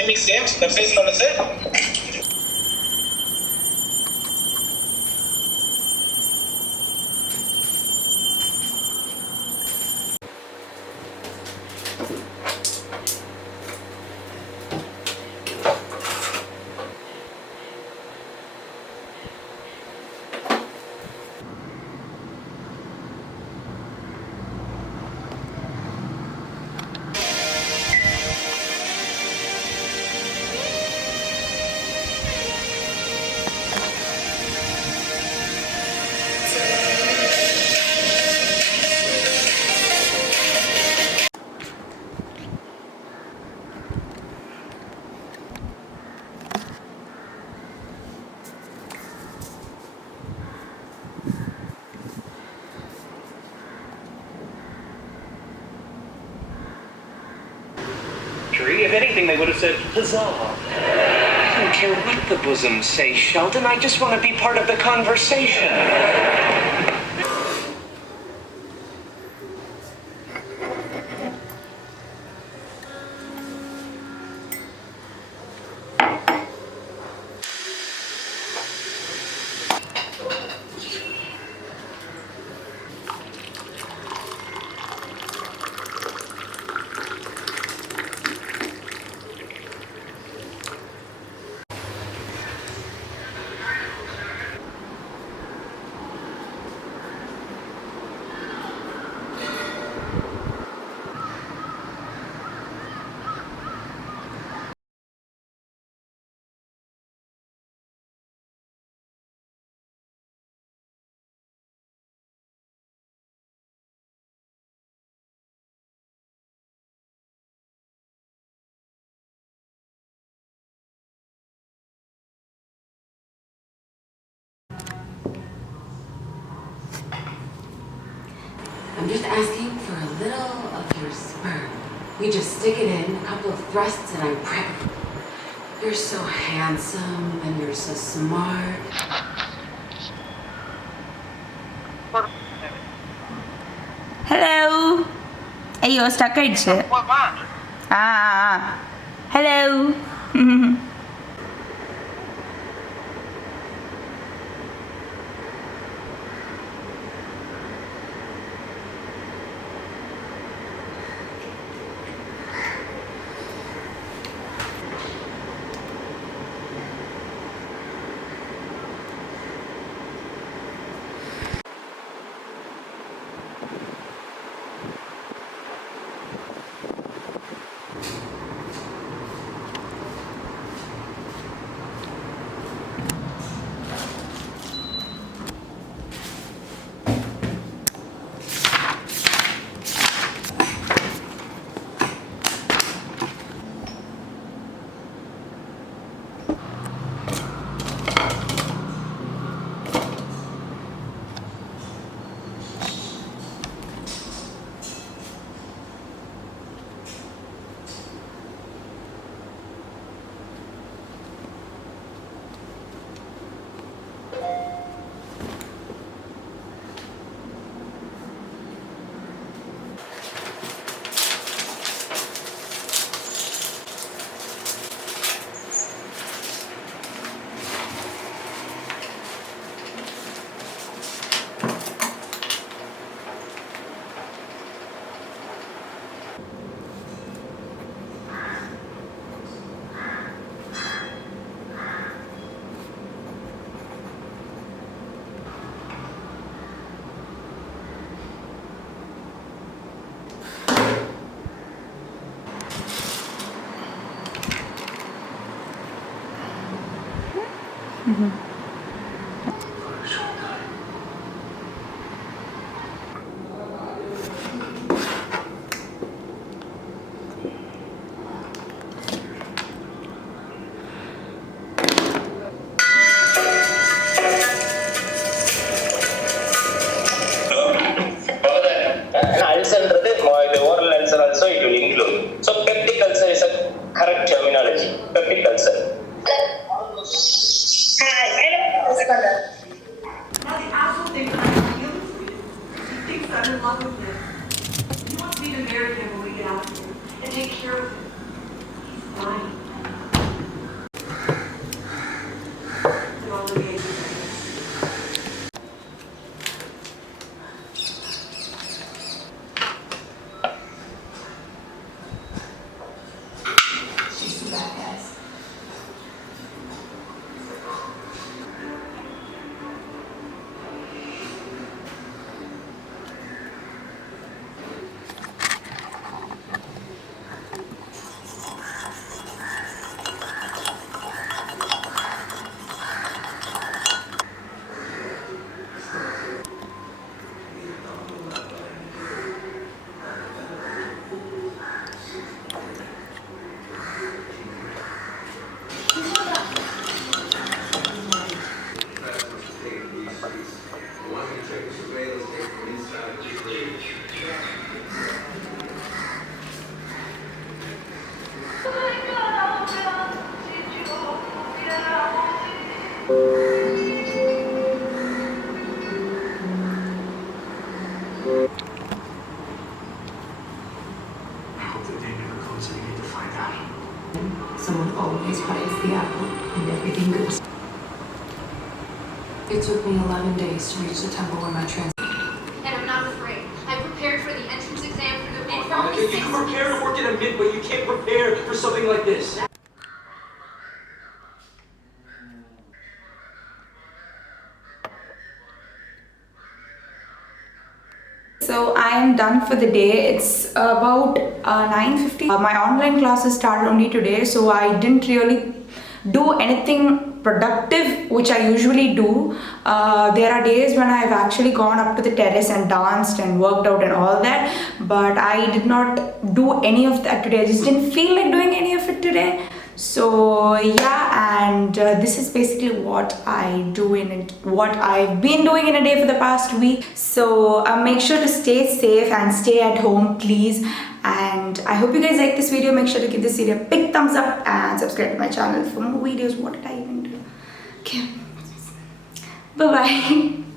semi same, surface called as a If anything, they would have said, huzzah. I don't care what the bosoms say, Sheldon. I just want to be part of the conversation. I'm just asking for a little of your sperm. You just stick it in, a couple of thrusts, and I'm pregnant. You're so handsome, and you're so smart. Hello. Ayo, stuck ஆயிடுச்சு. Hello. He wants me to marry him when we get out of here and take care of him. He's fine. I hope the day never comes and you get to find out. Someone always bites the apple and everything goes. It took me 11 days to reach the temple where my trans. And I'm not afraid. I prepared for the entrance exam for the mid for You only 6 can prepare to work in a mid, but you can't prepare for something like this. So I am done for the day. It's about 9:50. My online classes started only today, so I didn't really do anything productive, which I usually do. There are days when I've actually gone up to the terrace and danced and worked out and all that, but I did not do any of that today. I just didn't feel like doing any of it today. So yeah, and this is basically what I do in it, what I've been doing in a day for the past week. So make sure to stay safe and stay at home, please. And I hope you guys like this video. Make sure to give this video a big thumbs up and subscribe to my channel for more videos. What did I even do? Okay, bye bye.